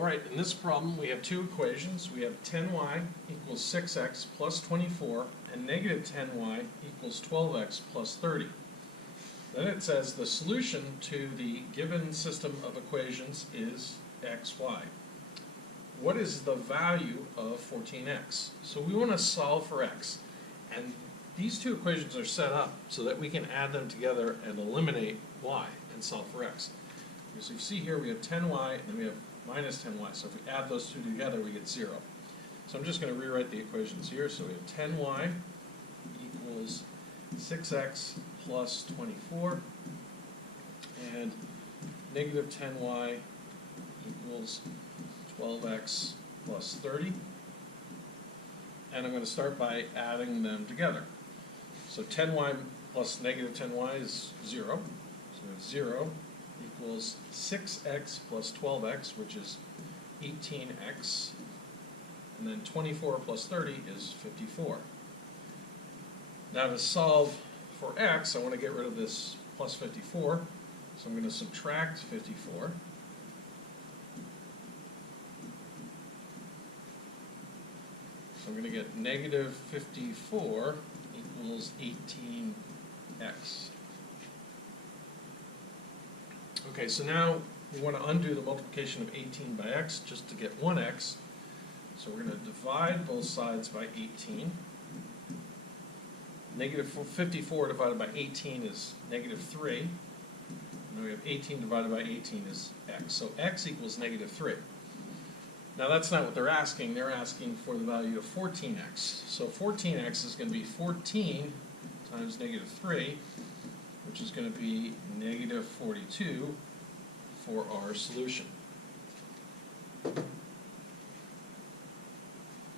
Alright, in this problem we have two equations. We have 10y equals 6x plus 24 and negative 10y equals 12x plus 30. Then it says the solution to the given system of equations is xy. What is the value of 14x? So we want to solve for x. And these two equations are set up so that we can add them together and eliminate y and solve for x. So you see here we have 10y and then we have minus 10y. So if we add those two together, we get 0. So I'm just going to rewrite the equations here. So we have 10y equals 6x plus 24, and negative 10y equals 12x plus 30. And I'm going to start by adding them together. So 10y plus negative 10y is 0. So we have 0 equals 6x plus 12x, which is 18x, and then 24 plus 30 is 54. Now to solve for x, I want to get rid of this plus 54, so I'm going to subtract 54. So I'm going to get negative 54 equals 18x. Okay, so now we want to undo the multiplication of 18 by x just to get 1x. So we're going to divide both sides by 18. Negative 54 divided by 18 is negative 3. And then we have 18 divided by 18 is x. So x equals negative 3. Now that's not what they're asking. They're asking for the value of 14x. So 14x is going to be 14 times negative 3, which is going to be negative 42 for our solution.